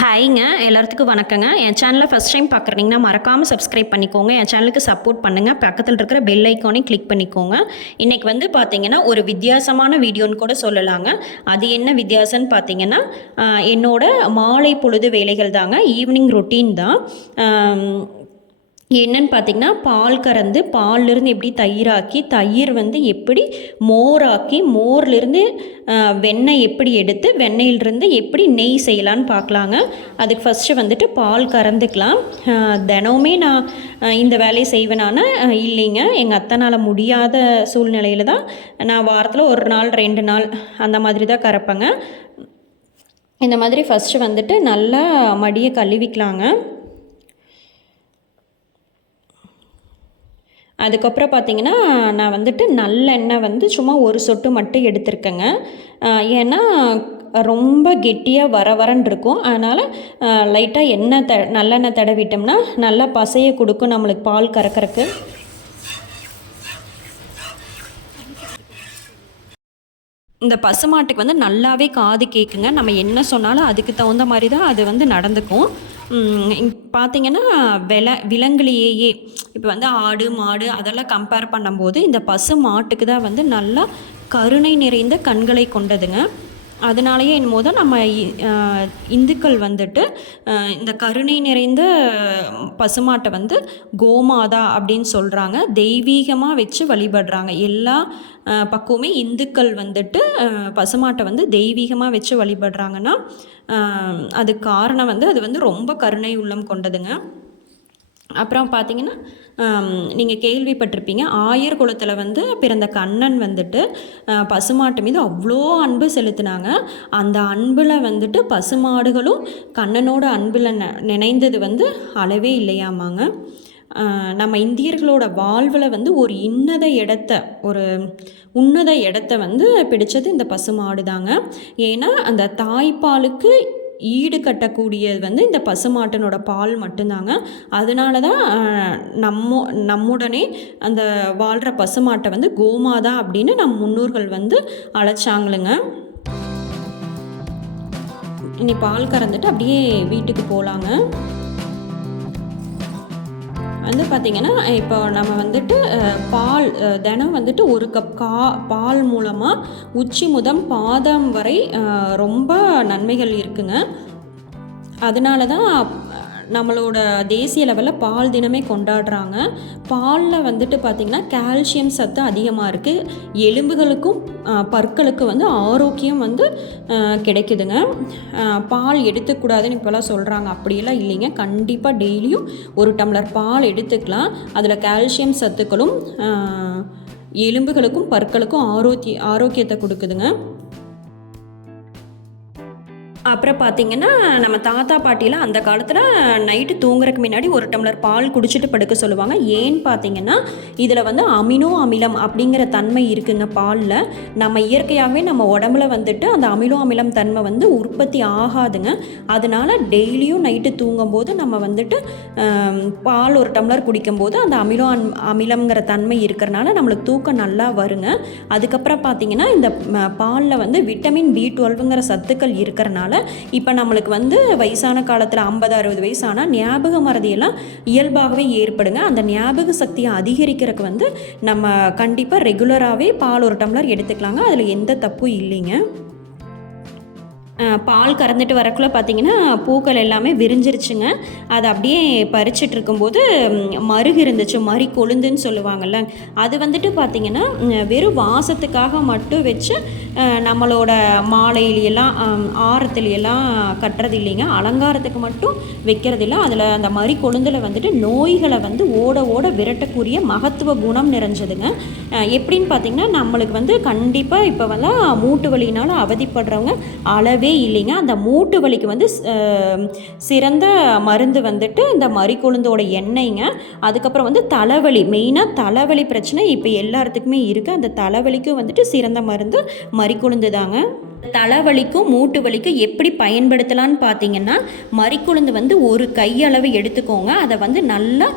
ஹாய்ங்க எல்லாத்துக்கும் வணக்கங்க. என் சேனலை ஃபஸ்ட் டைம் பார்க்குறீங்கன்னா மறக்காமல் சப்ஸ்கிரைப் பண்ணிக்கோங்க. என் சேனலுக்கு சப்போர்ட் பண்ணுங்கள் பக்கத்தில் இருக்கிற பெல் ஐக்கானே கிளிக் பண்ணிக்கோங்க. இன்றைக்கி வந்து பார்த்தீங்கன்னா ஒரு வித்தியாசமான வீடியோன்னு கூட சொல்லலாங்க. அது என்ன வித்தியாசம்னு பார்த்தீங்கன்னா என்னோட மாலை பொழுது வேலைகள் தாங்க. ஈவினிங் ரொட்டீன் தான். என்னன்னு பார்த்தீங்கன்னா பால் கறந்து பால்லேருந்து எப்படி தயிராக்கி தயிர் வந்து எப்படி மோராக்கி மோர்லேருந்து வெண்ணெய் எப்படி எடுத்து வெண்ணெயிலிருந்து எப்படி நெய் செய்யலான்னு பார்க்கலாங்க. அதுக்கு ஃபஸ்ட்டு வந்துட்டு பால் கறந்துக்கலாம். தினமுமே நான் இந்த வேலையை செய்வேனானா இல்லைங்க. எங்கள் அத்தனால் முடியாத சூழ்நிலையில் தான் நான் வாரத்தில் ஒரு நாள் ரெண்டு நாள் அந்த மாதிரி தான் கறப்பேங்க. இந்த மாதிரி ஃபஸ்ட்டு வந்துட்டு நல்லா மடியை கழுவிக்கலாங்க. அதுக்கப்புறம் பார்த்தீங்கன்னா நான் வந்துட்டு நல்லெண்ணெய் வந்து சும்மா ஒரு சொட்டு மட்டும் எடுத்திருக்கேங்க. ஏன்னா ரொம்ப கெட்டியாக வர வரன் இருக்கும். அதனால் லைட்டாக எண்ணெய் த நல்லெண்ணெய் தடவிட்டோம்னா நல்லா பசையை கொடுக்கும் நம்மளுக்கு பால் கறக்கறக்கு. இந்த பசுமாட்டுக்கு வந்து நல்லாவே காது கேட்குங்க நம்ம என்ன சொன்னாலும் அதுக்கு தகுந்த மாதிரி தான் அது வந்து நடந்துக்கும். பார்த்தீங்கன்னா வில விலங்குலேயே இப்போ வந்து ஆடு மாடு அதெல்லாம் கம்பேர் பண்ணும்போது இந்த பசு மாட்டுக்கு தான் வந்து நல்லா கருணை நிறைந்த கண்களை கொண்டதுங்க. அதனாலேயே என்னமோ தான் நம்ம இ- இந்துக்கள் வந்துட்டு இந்த கருணை நிறைந்த பசுமாட்டை வந்து கோமாதா அப்படின்னு சொல்கிறாங்க தெய்வீகமாக வச்சு வழிபடுறாங்க. எல்லா பக்கமுமே இந்துக்கள் வந்துட்டு பசுமாட்டை வந்து தெய்வீகமாக வச்சு வழிபடுறாங்கன்னா அது அதுக்கு காரணம் வந்து அது வந்து ரொம்ப கருணை உள்ளம் கொண்டதுங்க. அப்புறம் பார்த்தீங்கன்னா நீங்கள் கேள்விப்பட்டிருப்பீங்க ஆயர் குலத்தில் வந்து பிறந்த கண்ணன் வந்துட்டு பசுமாட்டு மீது அவ்வளோ அன்பு செலுத்தினாங்க. அந்த அன்பில் வந்துட்டு பசுமாடுகளும் கண்ணனோட அன்பில் ந நினைந்தது வந்து அளவே இல்லையாமாங்க. நம்ம இந்தியர்களோட வாழ்வில் வந்து ஒரு இன்னத இடத்த ஒரு உன்னத இடத்த வந்து பிடிச்சது இந்த பசுமாடு தாங்க ஏன்னா அந்த தாய்ப்பாலுக்கு ஈடு கட்டக்கூடியது வந்து இந்த பசுமாட்டினோட பால் மட்டும்தாங்க. அதனால தான் நம்ம நம்முடனே அந்த வாழ்கிற பசுமாட்டை வந்து கோமாதா அப்படின்னு நம் முன்னோர்கள் வந்து அழைச்சாங்களுங்க. இனி பால் கறந்துட்டு அப்படியே வீட்டுக்கு போகலாங்க வந்து பார்த்திங்கன்னா இப்போ நம்ம வந்துட்டு பால் தினம் வந்துட்டு ஒரு கப் கா பால் மூலமாக உச்சி முதம் பாதம் வரை ரொம்ப நன்மைகள் இருக்குங்க. அதனால தான் நம்மளோட தேசிய லெவலில் பால் தினமே கொண்டாடுறாங்க. பாலில் வந்துட்டு பார்த்திங்கன்னா கால்சியம் சத்து அதிகமாக இருக்குது எலும்புகளுக்கும் பற்களுக்கு வந்து ஆரோக்கியம் வந்து கிடைக்குதுங்க. பால் எடுத்துக்கூடாதுன்னு இப்போல்லாம் சொல்கிறாங்க அப்படியெல்லாம் இல்லைங்க. கண்டிப்பாக டெய்லியும் ஒரு டம்ளர் பால் எடுத்துக்கலாம். அதில் கால்சியம் சத்துக்களும் எலும்புகளுக்கும் பற்களுக்கும் ஆரோக்கிய ஆரோக்கியத்தை கொடுக்குதுங்க. அப்புறம் பார்த்தீங்கன்னா நம்ம தாத்தா பாட்டிலாம் அந்த காலத்தில் நைட்டு தூங்குறதுக்கு முன்னாடி ஒரு டம்ளர் பால் குடிச்சிட்டு படுக்க சொல்லுவாங்க. ஏன்னு பார்த்தீங்கன்னா இதில் வந்து அமினோ அமிலம் அப்படிங்கிற தன்மை இருக்குங்க பாலில். நம்ம இயற்கையாகவே நம்ம உடம்புல வந்துட்டு அந்த அமினோ அமிலம் தன்மை வந்து உற்பத்தி ஆகாதுங்க. அதனால டெய்லியும் நைட்டு தூங்கும்போது நம்ம வந்துட்டு பால் ஒரு டம்ளர் குடிக்கும்போது அந்த அமினோ அன்- அமிலம்ங்கிற தன்மை இருக்கிறனால நம்மளுக்கு தூக்கம் நல்லா வருங்க. அதுக்கப்புறம் பார்த்தீங்கன்னா இந்த பாலில் வந்து விட்டமின் பி டுவெல்வுங்கிற சத்துக்கள் இருக்கிறனால இப்போ நம்மளுக்கு வந்து வயசான காலத்தில் ஐம்பது அறுபது வயசானால் ஞாபக மறதியெல்லாம் இயல்பாகவே ஏற்படுங்க. அந்த ஞாபக சக்தியை அதிகரிக்கிறதுக்கு வந்து நம்ம கண்டிப்பாக ரெகுலராகவே பால் ஒரு டம்ளர் எடுத்துக்கலாங்க. அதில் எந்த தப்பும் இல்லைங்க. பால் கறந்துட்டு வரக்குள்ளே பார்த்தீங்கன்னா பூக்கள் எல்லாமே விரிஞ்சிருச்சுங்க. அது அப்படியே பறிச்சிட்டு இருக்கும்போது மருகு இருந்துச்சு மறி கொழுந்துன்னு சொல்லுவாங்கல்ல. அது வந்துட்டு பார்த்தீங்கன்னா வெறும் வாசத்துக்காக மட்டும் வச்சு நம்மளோட மாலையிலையெல்லாம் ஆரத்துலையெல்லாம் கட்டுறது இல்லைங்க அலங்காரத்துக்கு மட்டும் வைக்கிறது இல்லை அதில் அந்த மறி கொழுந்தில் வந்துட்டு நோய்களை வந்து ஓட ஓட விரட்டக்கூடிய மகத்துவ குணம் நிறைஞ்சதுங்க. எப்படின்னு பார்த்தீங்கன்னா நம்மளுக்கு வந்து கண்டிப்பாக இப்போ வந்து மூட்டு வலியினால் அவதிப்படுறவங்க அளவே இல்லைங்க. அந்த மூட்டு வலிக்கு வந்து சிறந்த மருந்து வந்துட்டு இந்த மறிக்கொழுந்தோட எண்ணெய்ங்க. அதுக்கப்புறம் வந்து தலைவலி மெயினாக தலைவலி பிரச்சனை இப்போ எல்லாத்துக்குமே இருக்குது அந்த தலைவலிக்கும் வந்துட்டு சிறந்த மருந்து மறிக்கொழுந்து தாங்க தலைவலிக்கும் மூட்டு வலிக்கும் எப்படி பயன்படுத்தலான்னு பார்த்தீங்கன்னா மறிக்குழுந்து வந்து ஒரு கையளவு எடுத்துக்கோங்க. அதை வந்து நல்லா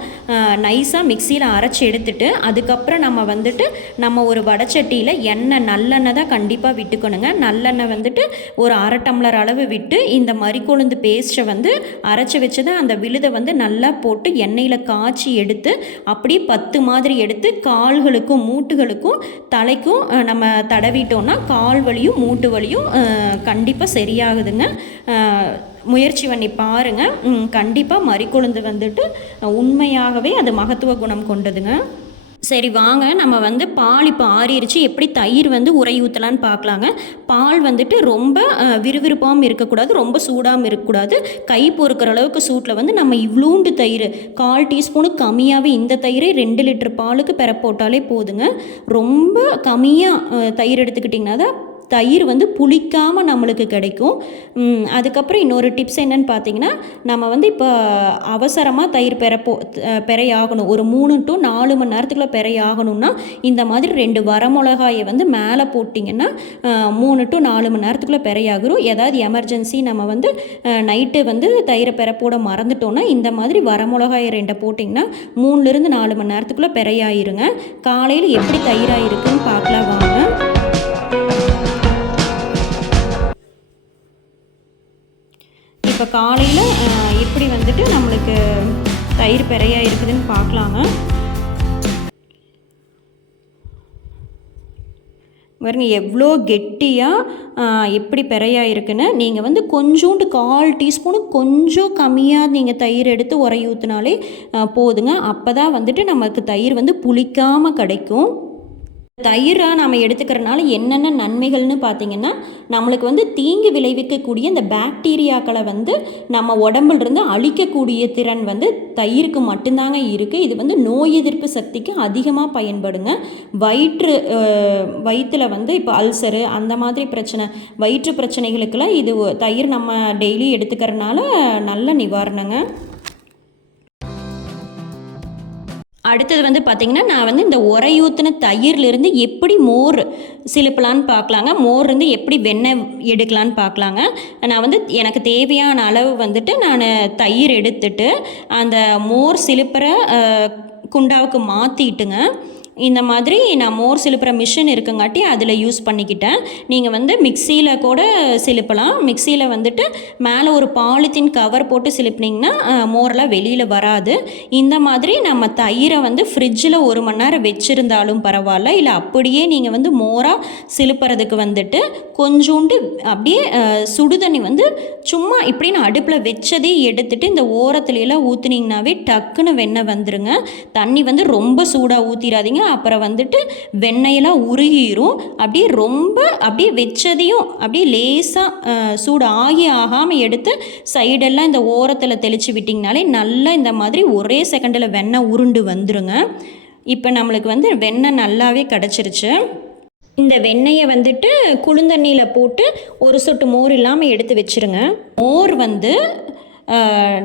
நைஸாக மிக்சியில் அரைச்சி எடுத்துட்டு அதுக்கப்புறம் நம்ம வந்துட்டு நம்ம ஒரு வடச்சட்டியில் எண்ணெய் நல்லெண்ணெய் தான் கண்டிப்பாக விட்டுக்கணுங்க. நல்லெண்ணெய் வந்துட்டு ஒரு அரை டம்ளர் அளவு விட்டு இந்த மறிக்குழுந்து பேஸ்ட்டை வந்து அரைச்சி வச்சதை அந்த விழுதை வந்து நல்லா போட்டு எண்ணெயில் காய்ச்சி எடுத்து அப்படியே பத்து மாதிரி எடுத்து கால்களுக்கும் மூட்டுகளுக்கும் தலைக்கும் நம்ம தடவிட்டோம்னா கால் வலியும் மூட்டு வலியும் கண்டிப்பாக சரியாகுதுங்க. முயற்சி பண்ணி பாருங்கள் கண்டிப்பாக மறிக்கொழுந்து வந்துட்டு உண்மையாகவே அது மகத்துவ குணம் கொண்டதுங்க. சரி வாங்க. நம்ம வந்து பால் இப்போ ஆறிடுச்சு எப்படி தயிர் வந்து உரை ஊற்றலான்னு பார்க்கலாங்க பால் வந்துட்டு ரொம்ப விறுவிறுப்பாகவும் இருக்கக்கூடாது ரொம்ப சூடாகவும் இருக்கக்கூடாது. கை பொறுக்கிற அளவுக்கு சூட்டில் வந்து நம்ம இவ்வளோண்டு தயிர் கால் டீஸ்பூனு கம்மியாகவே இந்த தயிரை ரெண்டு லிட்டர் பாலுக்கு பெற போட்டாலே போதுங்க. ரொம்ப கம்மியாக தயிர் எடுத்துக்கிட்டிங்கன்னா தான் தயிர் வந்து புளிக்காமல் நம்மளுக்கு கிடைக்கும். அதுக்கப்புறம் இன்னொரு டிப்ஸ் என்னன்னு பார்த்தீங்கன்னா நம்ம வந்து இப்போ அவசரமாக தயிர் பெறப்போ பெறையாகணும் ஒரு மூணு டு நாலு மணி நேரத்துக்குள்ளே பெறையாகணும்னா இந்த மாதிரி ரெண்டு வரமிளகாயை வந்து மேலே போட்டிங்கன்னா மூணு டு நாலு மணி நேரத்துக்குள்ளே பெறையாகிறோம் ஏதாவது எமர்ஜென்சி நம்ம வந்து நைட்டு வந்து தயிரை பெறப்போட போட மறந்துட்டோம்னா இந்த மாதிரி வரமிளகாயை ரெண்டை போட்டிங்கன்னா மூணுலேருந்து நாலு மணி நேரத்துக்குள்ளே பெறையாயிருங்க காலையில் எப்படி தயிராயிருக்குன்னு பார்க்கலாம் வாங்க. இப்போ காலையில் எப்படி வந்துட்டு நம்மளுக்கு தயிர் பெறையாக இருக்குதுன்னு பார்க்கலாங்க. பாருங்க எவ்வளோ கெட்டியாக எப்படி பெறையாக இருக்குன்னு. நீங்கள் வந்து கொஞ்சோண்டு கால் டீஸ்பூனு கொஞ்சம் கம்மியாக நீங்கள் தயிர் எடுத்து உரை போதுங்க. அப்போ தான் வந்துட்டு நமக்கு தயிர் வந்து புளிக்காமல் கிடைக்கும். தயிராக நம்ம எடுத்துக்கிறனால என்னென்ன நன்மைகள்னு பார்த்தீங்கன்னா நம்மளுக்கு வந்து தீங்கு விளைவிக்கக்கூடிய இந்த பாக்டீரியாக்களை வந்து நம்ம உடம்புலேருந்து அழிக்கக்கூடிய திறன் வந்து தயிருக்கு மட்டும்தாங்க இருக்குது இது வந்து நோய் எதிர்ப்பு சக்திக்கு அதிகமாக பயன்படுங்க. வயிற்று வயிற்றில் வயிற்றுல வந்து இப்போ அல்சரு அந்த மாதிரி பிரச்சனை வயிற்று பிரச்சனைகளுக்கெல்லாம் இது தயிர் நம்ம டெய்லி எடுத்துக்கிறனால நல்ல நிவாரணங்க. அடுத்தது வந்து பார்த்திங்கன்னா நான் வந்து இந்த உரையூத்தின தயிர்லேருந்து எப்படி மோர் சிலுப்பலான்னு பார்க்கலாங்க மோர்லேருந்து எப்படி வெண்ணெய் எடுக்கலான்னு பார்க்கலாங்க நான் வந்து எனக்கு தேவையான அளவு வந்துட்டு நான் தயிர் எடுத்துட்டு அந்த மோர் சிலுப்புற குண்டாவுக்கு மாற்றிட்டுங்க இந்த மாதிரி நான் மோர் சிலுப்புற மிஷின் இருக்குங்காட்டி அதில் யூஸ் பண்ணிக்கிட்டேன். நீங்கள் வந்து மிக்சியில் கூட சிலுப்பலாம். மிக்சியில் வந்துட்டு மேலே ஒரு பாலித்தீன் கவர் போட்டு சிலுப்புனீங்கன்னா மோரெல்லாம் வெளியில் வராது. இந்த மாதிரி நம்ம தயிரை வந்து ஃப்ரிட்ஜில் ஒரு மணி நேரம் வச்சுருந்தாலும் பரவாயில்ல. இல்லை அப்படியே நீங்கள் வந்து மோராக சிலுப்புறதுக்கு வந்துட்டு கொஞ்சோண்டு அப்படியே சுடுதண்ணி வந்து சும்மா இப்படி நான் அடுப்பில் வச்சதே எடுத்துட்டு இந்த ஓரத்துலலாம் ஊற்றுனீங்கன்னாவே ஊற்றுனீங்கனாவே டக்குன்னு வெண்ணெய் வந்துடுங்க தண்ணி வந்து ரொம்ப சூடாக ஊற்றிடாதீங்க அப்புறம் வந்துட்டு வெண்ணெயெல்லாம் உருகிரும். அப்படியே ரொம்ப அப்படியே வச்சதையும் அப்படியே லேசாக சூடு ஆகி ஆகாமல் எடுத்து சைடெல்லாம் இந்த ஓரத்தில் தெளித்து விட்டிங்கனாலே நல்லா இந்த மாதிரி ஒரே செகண்டில் வெண்ணெய் உருண்டு வந்துடுங்க இப்போ நம்மளுக்கு வந்து வெண்ணெய் நல்லாவே கிடச்சிருச்சு. இந்த வெண்ணெயை வந்துட்டு குளுந்தண்ணியில் போட்டு ஒரு சொட்டு மோர் இல்லாமல் எடுத்து வச்சிருங்க. மோர் வந்து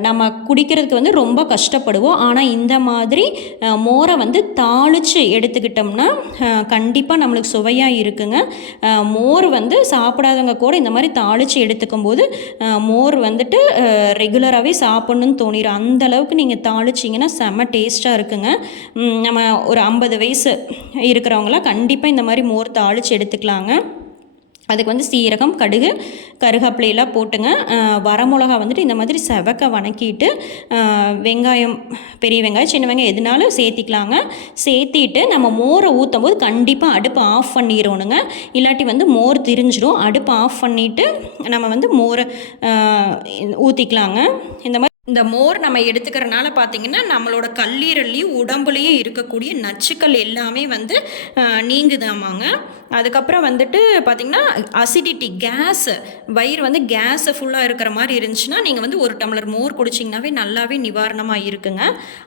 நம்ம குடிக்கிறதுக்கு வந்து ரொம்ப கஷ்டப்படுவோம். ஆனால் இந்த மாதிரி மோரை வந்து தாளித்து எடுத்துக்கிட்டோம்னா கண்டிப்பாக நம்மளுக்கு சுவையாக இருக்குங்க. மோர் வந்து சாப்பிடாதவங்க கூட இந்த மாதிரி தாளித்து எடுத்துக்கும் போது மோர் வந்துட்டு ரெகுலராகவே சாப்பிட்ணுன்னு தோணிடும் அந்த அளவுக்கு நீங்கள் தாளிச்சிங்கன்னா செம்ம டேஸ்ட்டாக இருக்குங்க. நம்ம ஒரு ஐம்பது வயசு இருக்கிறவங்களாம் கண்டிப்பாக இந்த மாதிரி மோர் தாளித்து எடுத்துக்கலாங்க. அதுக்கு வந்து சீரகம் கடுகு கருகப்பிலையெல்லாம் போட்டுங்க. வரமிளகா வந்துட்டு இந்த மாதிரி செவக்க வணக்கிட்டு வெங்காயம் பெரிய வெங்காயம் சின்ன வெங்காயம் எதுனாலும் சேர்த்திக்கலாங்க. சேர்த்திட்டு நம்ம மோரை ஊற்றும் போது கண்டிப்பாக அடுப்பு ஆஃப் பண்ணிடணுங்க. இல்லாட்டி வந்து மோர் திரிஞ்சிடும். அடுப்பு ஆஃப் பண்ணிவிட்டு நம்ம வந்து மோரை ஊற்றிக்கலாங்க இந்த மாதிரி இந்த மோர் நம்ம எடுத்துக்கிறனால பார்த்தீங்கன்னா நம்மளோட கல்லீரல்லையும் உடம்புலையும் இருக்கக்கூடிய நச்சுக்கள் எல்லாமே வந்து நீங்குதாமாங்க. அதுக்கப்புறம் வந்துட்டு பார்த்திங்கன்னா அசிடிட்டி கேஸு வயிறு வந்து கேஸ் ஃபுல்லாக இருக்கிற மாதிரி இருந்துச்சுன்னா நீங்கள் வந்து ஒரு டம்ளர் மோர் குடிச்சிங்கனாவே நல்லாவே நிவாரணமாக இருக்குங்க.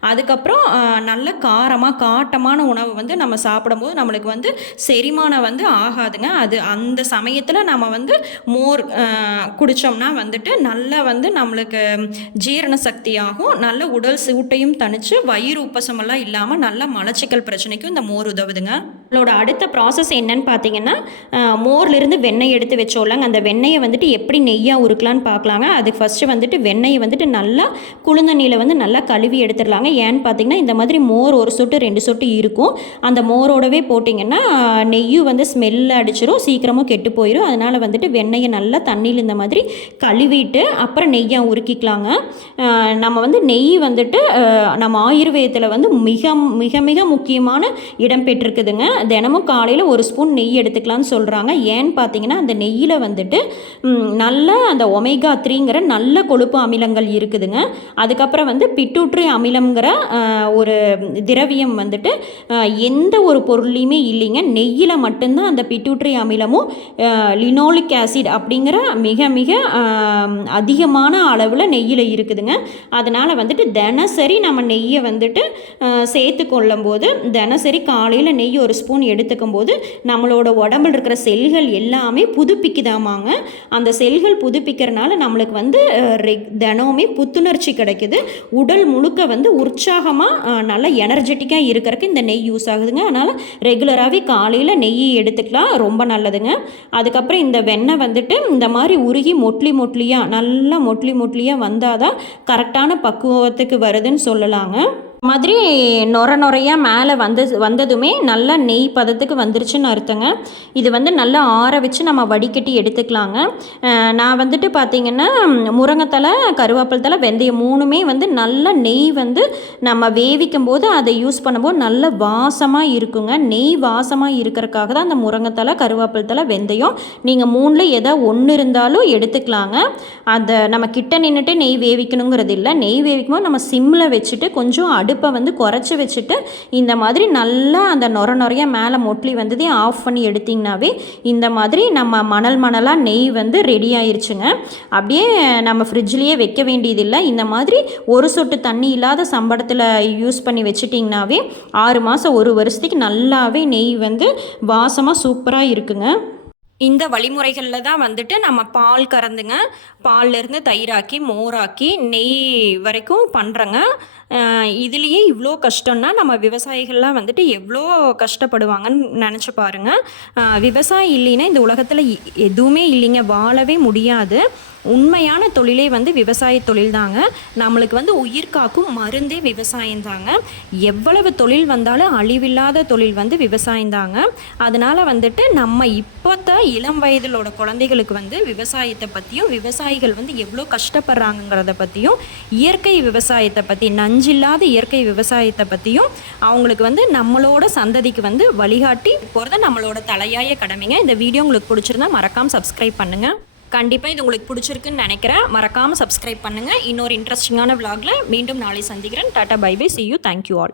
அதுக்கப்புறம் நல்ல காரமாக காட்டமான உணவு வந்து நம்ம சாப்பிடும்போது நம்மளுக்கு வந்து செரிமானம் வந்து ஆகாதுங்க. அது அந்த சமயத்தில் நம்ம வந்து மோர் குடித்தோம்னா வந்துட்டு நல்லா வந்து நம்மளுக்கு ஜீரண சக்தியாகும். நல்ல உடல் சூட்டையும் தணித்து வயிறு உப்பசமெல்லாம் இல்லாமல் நல்ல மலச்சிக்கல் பிரச்சனைக்கும் இந்த மோர் உதவுதுங்க. நம்மளோட அடுத்த ப்ராசஸ் என்னன்னு பார்த்தீங்கன்னா மோர்லேருந்து வெண்ணெய் எடுத்து வச்சோம்லங்க. அந்த வெண்ணெயை வந்துட்டு எப்படி நெய்யாக உருக்கலான்னு பார்க்கலாங்க. அதுக்கு ஃபஸ்ட்டு வந்துட்டு வெண்ணெயை வந்துட்டு நல்லா குளிர்ந்த நீரில் வந்து நல்லா கழுவி எடுத்துடலாங்க. ஏன்னு பார்த்தீங்கன்னா இந்த மாதிரி மோர் ஒரு சொட்டு ரெண்டு சொட்டு இருக்கும். அந்த மோரோடவே போட்டிங்கன்னா நெய்யும் வந்து ஸ்மெல் அடிச்சிடும் சீக்கிரமும் கெட்டு போயிடும் அதனால் வந்துட்டு வெண்ணெயை நல்லா தண்ணியில் இந்த மாதிரி கழுவிட்டு அப்புறம் நெய்யாக உருக்கிக்கலாங்க. நம்ம வந்து நெய் வந்துட்டு நம்ம ஆயுர்வேதத்தில் வந்து மிக மிக மிக முக்கியமான இடம் பெற்றிருக்குதுங்க. தினமும் காலையில் ஒரு ஸ்பூன் நெய் எடுத்துக்கலாம்னு சொல்கிறாங்க ஏன்னு பார்த்தீங்கன்னா அந்த நெய்யில் வந்துட்டு நல்ல அந்த ஒமேகா த்ரீங்கிற நல்ல கொழுப்பு அமிலங்கள் இருக்குதுங்க. அதுக்கப்புறம் வந்து பிட்டூட்ரி அமிலம்ங்கிற ஒரு திரவியம் வந்துட்டு எந்த ஒரு பொருளையுமே இல்லைங்க. நெய்யில் மட்டும்தான் அந்த பிட்டூட்ரி அமிலமும் லினோலிக் ஆசிட் அப்படிங்கிற மிக மிக அதிகமான அளவில் நெய்யில் இருக்குதுங்க. அதனால் வந்துட்டு தினசரி நம்ம நெய்யை வந்துட்டு சேர்த்து சேர்த்து கொள்ளும்போது தினசரி காலையில் நெய் ஒரு ஸ்பூன் எடுத்துக்கும் போது நம்மளோட நம்மளோட உடம்புல இருக்கிற செல்கள் எல்லாமே புதுப்பிக்குதாமாங்க. அந்த செல்கள் புதுப்பிக்கிறனால நம்மளுக்கு வந்து ரெக் தினமுமே புத்துணர்ச்சி கிடைக்குது. உடல் முழுக்க வந்து உற்சாகமாக நல்ல எனர்ஜெட்டிக்காக இருக்கிறதுக்கு இந்த நெய் யூஸ் ஆகுதுங்க. அதனால் ரெகுலராகவே காலையில் நெய் எடுத்துக்கலாம். ரொம்ப நல்லதுங்க. அதுக்கப்புறம் இந்த வெண்ணெய் வந்துட்டு இந்த மாதிரி உருகி மொட்லி மொட்லியாக நல்லா மொட்லி மொட்லியாக வந்தால் தான் கரெக்டான பக்குவத்துக்கு வருதுன்னு சொல்லலாங்க. மாதிரி நொர நொறையாக மேலே வந்து வந்ததுமே நல்லா நெய் பதத்துக்கு வந்துருச்சுன்னு அர்த்தங்க. இது வந்து நல்லா ஆற வச்சு நம்ம வடிகட்டி எடுத்துக்கலாங்க. நான் வந்துட்டு பார்த்திங்கன்னா முருங்கைத்தலை கருவேப்பிலை தலை வெந்தயம் மூணுமே வந்து நல்ல நெய் வந்து நம்ம வேவிக்கும் போது அதை யூஸ் பண்ணும்போது நல்ல வாசமாக இருக்குங்க. நெய் வாசமாக இருக்கிறதுக்காக தான் அந்த முருங்கைத்தலை கருவேப்பிலை தலை வெந்தயம் நீங்கள் மூணில் எதோ ஒன்று இருந்தாலும் எடுத்துக்கலாங்க. அதை நம்ம கிட்ட நின்றுட்டு நெய் வேவிக்கணுங்கிறது இல்லை. நெய் வேவிக்கும் போது நம்ம சிம்மில் வச்சுட்டு கொஞ்சம் அடுப்பை வந்து குறைச்சி வச்சுட்டு இந்த மாதிரி நல்லா அந்த நொர நொறைய மேலே மொட்லி வந்ததே ஆஃப் பண்ணி எடுத்திங்கனாவே இந்த மாதிரி நம்ம மணல் மணலாக நெய் வந்து ரெடி ஆயிருச்சுங்க. அப்படியே நம்ம ஃப்ரிட்ஜ்லேயே வைக்க வேண்டியதில்லை. இந்த மாதிரி ஒரு சொட்டு தண்ணி இல்லாத சம்பளத்தில் யூஸ் பண்ணி வச்சிட்டிங்கனாவே ஆறு மாதம் ஒரு வருஷத்துக்கு நல்லாவே நெய் வந்து வாசமாக சூப்பராக இருக்குங்க. இந்த வழிமுறைகளில் தான் வந்துட்டு நம்ம பால் கறந்துங்க. பால்லேருந்து தயிராக்கி மோராக்கி நெய் வரைக்கும் பண்ணுறோங்க இதுலேயே இவ்வளோ கஷ்டம்னா நம்ம விவசாயிகள்லாம் வந்துட்டு எவ்வளோ கஷ்டப்படுவாங்கன்னு நினச்சி பாருங்கள் விவசாயம் இல்லைன்னா இந்த உலகத்தில் எதுவுமே இல்லைங்க. வாழவே முடியாது. உண்மையான தொழிலே வந்து விவசாய தொழில் தாங்க நம்மளுக்கு வந்து உயிர் காக்கும் மருந்தே விவசாயம் தாங்க எவ்வளவு தொழில் வந்தாலும் அழிவில்லாத தொழில் வந்து விவசாயம் தாங்க அதனால் வந்துட்டு நம்ம இப்போத்த இளம் வயதிலோட குழந்தைகளுக்கு வந்து விவசாயத்தை பற்றியும் விவசாயிகள் வந்து எவ்வளோ கஷ்டப்படுறாங்கங்கிறத பற்றியும் இயற்கை விவசாயத்தை பற்றி நஞ்சில்லாத இயற்கை விவசாயத்தை பற்றியும் அவங்களுக்கு வந்து நம்மளோட சந்ததிக்கு வந்து வழிகாட்டி போகிறது நம்மளோட தலையாய கடமைங்க. இந்த வீடியோ உங்களுக்கு பிடிச்சிருந்தா மறக்காமல் சப்ஸ்கிரைப் பண்ணுங்கள் கண்டிப்பாக இது உங்களுக்கு பிடிச்சிருக்குன்னு நினைக்கிறேன். மறக்காமல் சப்ஸ்கிரைப் பண்ணுங்கள் இன்னொரு இன்ட்ரெஸ்டிங்கான விலாகில் மீண்டும் நாளை சந்திக்கிறேன். Tata bye bye. See you thank you all